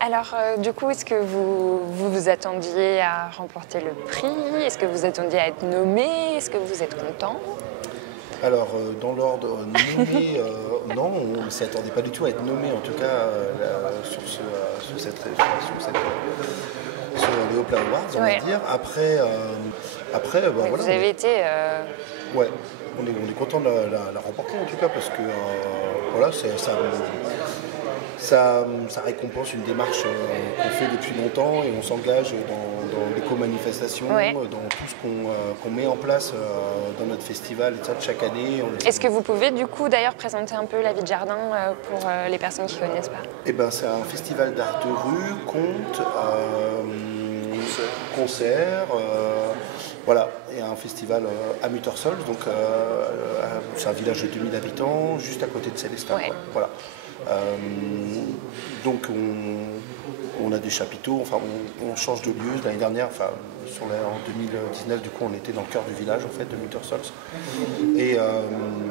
Alors, du coup, est-ce que vous attendiez à remporter le prix? Est-ce que vous attendiez à être nommé? Est-ce que vous êtes content? Alors, dans l'ordre nommé, non, on ne s'y attendait pas du tout à être nommé, en tout cas, sur les Hopla Awards, on va Ouais. dire. Après, bah, Mais voilà, vous avez été... ouais, on est content de la remporter, en tout cas, parce que voilà, ça récompense une démarche qu'on fait depuis longtemps et on s'engage dans l'éco-manifestation, Ouais. dans tout ce qu'on met en place dans notre festival et ça, chaque année. Est-ce que vous pouvez, du coup, d'ailleurs, présenter un peu la vie de jardin pour les personnes qui ne connaissent pas? Eh ben, c'est un festival d'art de rue, contes, concerts, voilà, et un festival à Muttersols, donc c'est un village de 2000 habitants, juste à côté de Célestin. Ouais. Quoi. Voilà. Donc on a des chapiteaux, enfin on change de lieu. L'année dernière, enfin en 2019, du coup on était dans le cœur du village en fait de Muttersols. Et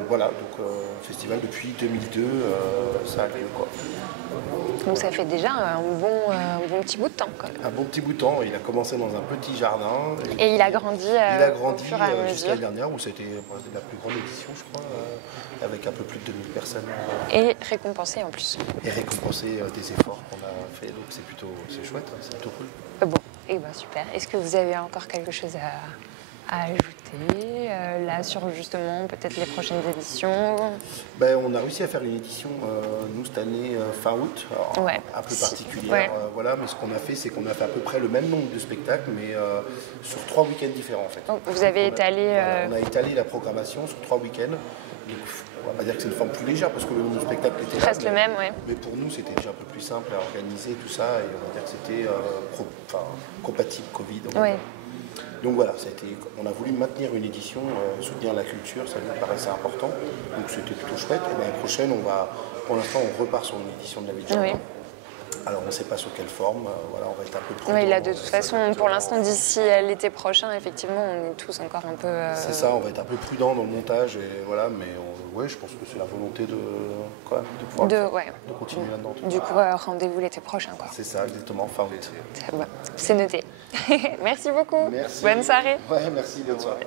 voilà, donc festival depuis 2002, ça a lieu quoi. Donc ça fait déjà un bon petit bout de temps, quand même. Un bon petit bout de temps, il a commencé dans un petit jardin. Et il a grandi, Il a grandi au fur et à jusqu'à mesure. l'année dernière où c'était la plus grande édition, je crois, avec un peu plus de 2000 personnes. Et récompensé en plus. Et récompenser des efforts qu'on a fait, donc c'est chouette, hein, c'est plutôt cool. Bon, et ben super. Est-ce que vous avez encore quelque chose à ajouter là sur justement peut-être les prochaines éditions? Ben, on a réussi à faire une édition, nous, cette année, fin août, alors, Ouais. un peu particulière. Ouais. Voilà, mais ce qu'on a fait, c'est qu'on a fait à peu près le même nombre de spectacles, mais sur 3 week-ends différents, en fait. Donc vous avez étalé... Voilà, on a étalé la programmation sur 3 week-ends. Donc, on va pas dire que c'est une forme plus légère, parce que le nombre de spectacles était là. Presque le même, ouais. Mais pour nous, c'était déjà un peu plus simple à organiser, tout ça, et on va dire que c'était compatible Covid. Ouais. Donc voilà, on a voulu maintenir une édition, soutenir la culture, ça nous paraissait important. Donc c'était plutôt chouette. Et l'année prochaine, pour l'instant, on repart sur une édition de la vie de jardin. Oui. Alors on ne sait pas sous quelle forme, voilà, on va être un peu prudent. Oui, là de toute façon, pour l'instant, d'ici à l'été prochain, effectivement, on est tous encore un peu... C'est ça, on va être un peu prudent dans le montage, et voilà, mais ouais, je pense que c'est la volonté de pouvoir de continuer là-dedans. Du coup, rendez-vous l'été prochain, quoi. C'est ça, exactement, fin août. Bon, c'est noté. Merci beaucoup. Merci. Bonne soirée. Ouais, merci, bonne soirée.